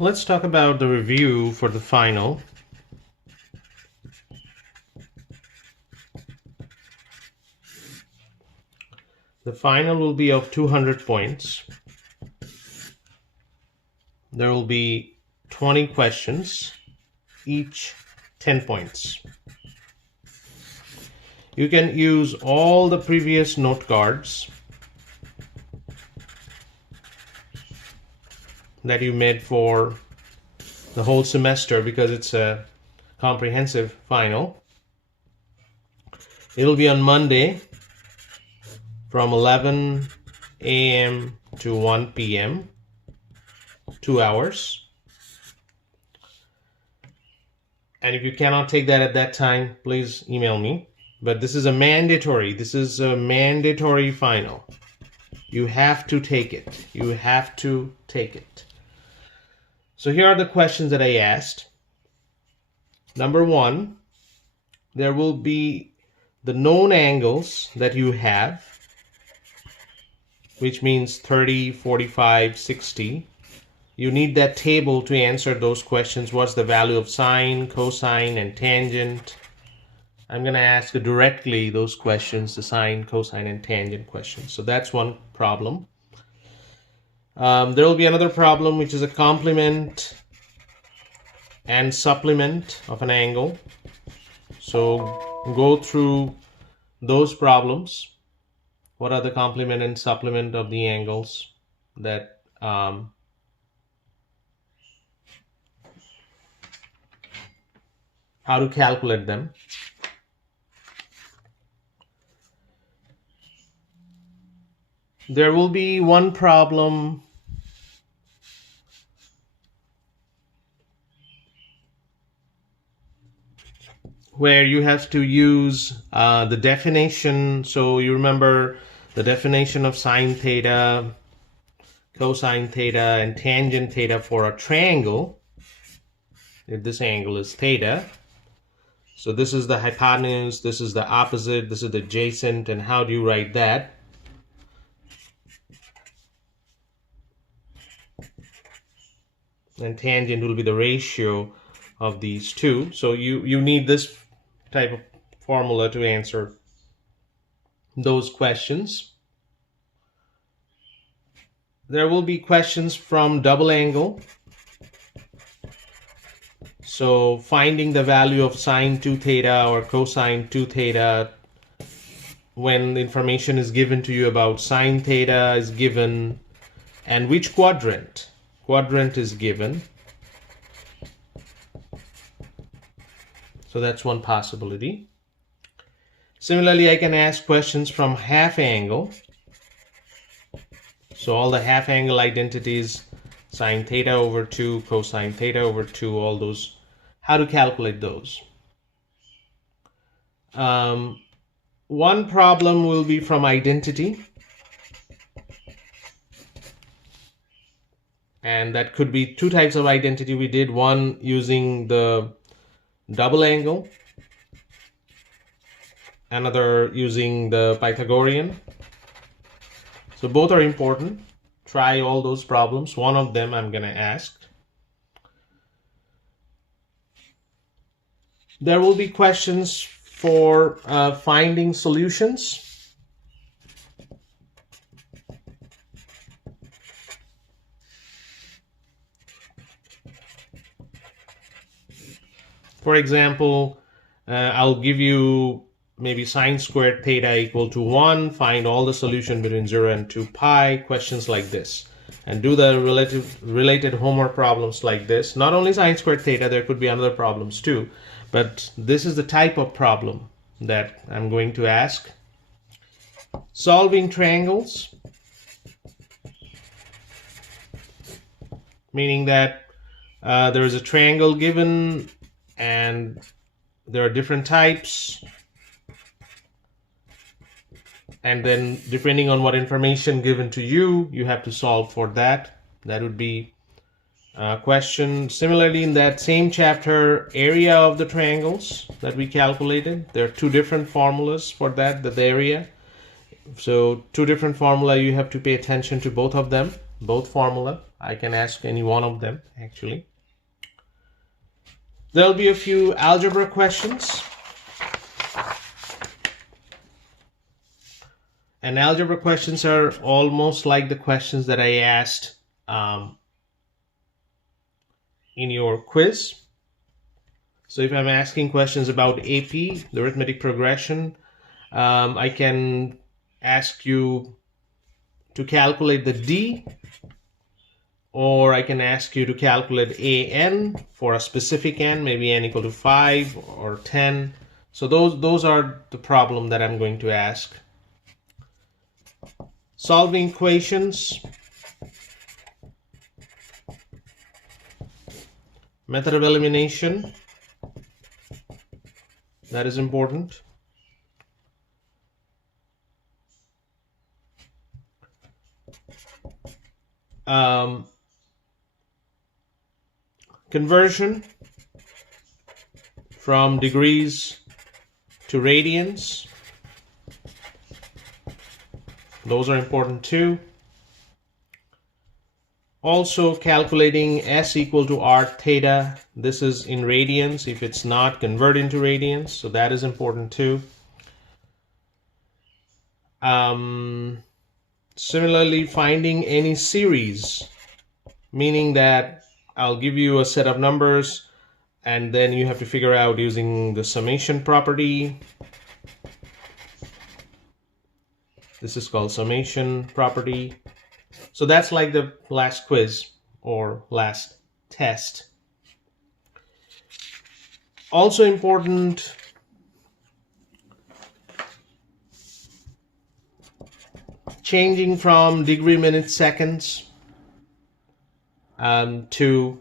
Let's talk about the review for the final. The final will be of 200 points. There will be 20 questions, each 10 points. You can use all the previous note cards that you made for the whole semester because it's a comprehensive final. It'll be on Monday from 11 a.m. to 1 p.m. 2 hours. And if you cannot take that at that time, please email me. But this is a mandatory final. You have to take it. You have to take it. So here are the questions that I asked. Number 1, there will be the known angles that you have, which means 30, 45, 60. You need that table to answer those questions. What's the value of sine, cosine, and tangent? I'm going to ask directly those questions, the sine, cosine, and tangent questions. So that's one problem. There will be another problem, which is a complement and supplement of an angle. So go through those problems. What are the complement and supplement of the angles that how to calculate them. There will be one problem where you have to use the definition. So you remember the definition of sine theta, cosine theta, and tangent theta for a triangle. If this angle is theta, so this is the hypotenuse, this is the opposite, this is the adjacent, and how do you write that? And tangent will be the ratio of these two. So you need this type of formula to answer those questions. There will be questions from double angle. So finding the value of sine 2 theta or cosine 2 theta when the information is given to you about sine theta is given and which quadrant is given. So that's one possibility. Similarly, I can ask questions from half angle. So all the half angle identities, sine theta over 2, cosine theta over 2, all those, how to calculate those. One problem will be from identity. And that could be two types of identity. We did one using the double angle, another using the Pythagorean. So both are important. Try all those problems. One of them I'm going to ask. There will be questions for finding solutions. For example, I'll give you maybe sine squared theta equal to 1, find all the solution between 0 and 2 pi, questions like this. And do the related homework problems like this. Not only sine squared theta, there could be other problems too. But this is the type of problem that I'm going to ask. Solving triangles. Meaning that there is a triangle given and there are different types, and then depending on what information given to you, you have to solve for that. That would be a question. Similarly, in that same chapter, area of the triangles that we calculated, there are two different formulas for that, the area. So two different formula, you have to pay attention to both of them. both formula. I can ask any one of them actually. There'll be a few algebra questions. And algebra questions are almost like the questions that I asked in your quiz. So if I'm asking questions about AP, the arithmetic progression, I can ask you to calculate the D, or I can ask you to calculate AN for a specific n, maybe n equal to 5 or 10. So those are the problem that I'm going to ask. Solving equations, method of elimination, that is important. Conversion from degrees to radians, those are important too. Also calculating S equal to R theta, this is in radians. If it's not, convert into radians, so that is important too. Similarly, finding any series, meaning that I'll give you a set of numbers and then you have to figure out using the summation property. This is called summation property. So that's like the last quiz or last test. Also important, changing from degree, minutes, seconds to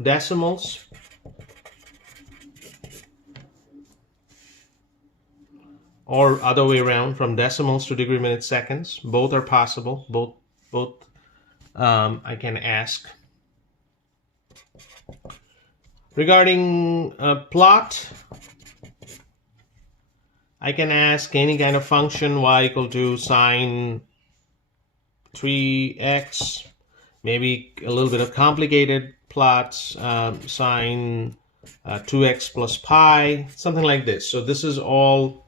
decimals. Or other way around, from decimals to degree, minutes, seconds. Both are possible. Both I can ask. Regarding plot, I can ask any kind of function y equal to sine 3x, maybe a little bit of complicated plots, sine 2x plus pi, something like this. So this is all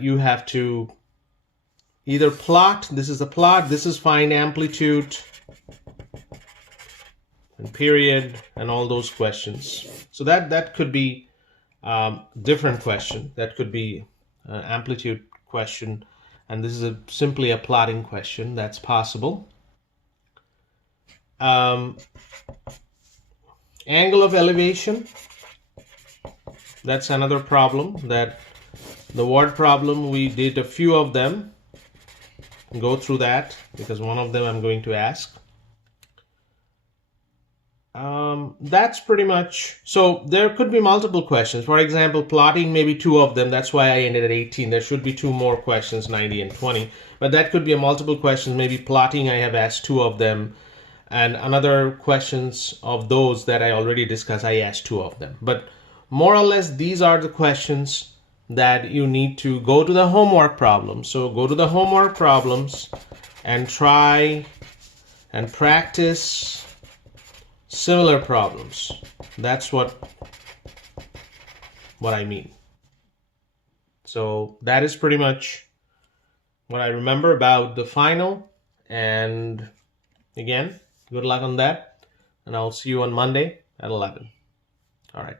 you have to either plot. This is the plot. This is find amplitude and period and all those questions. So that could be different question. That could be an amplitude question, and this is simply a plotting question. That's possible. Angle of elevation, that's another problem. That the word problem, we did a few of them. Go through that because one of them I'm going to ask. That's pretty much, so there could be multiple questions. For example, plotting, maybe 2 of them. That's why I ended at 18. There should be 2 more questions, 90 and 20. But that could be a multiple questions. Maybe plotting, I have asked 2 of them. And another questions of those that I already discussed, I asked 2 of them. But more or less, these are the questions that you need to go to the homework problems. So go to the homework problems and try and practice similar problems. That's what I mean. So that is pretty much what I remember about the final. And again, good luck on that. And I'll see you on Monday at 11. All right.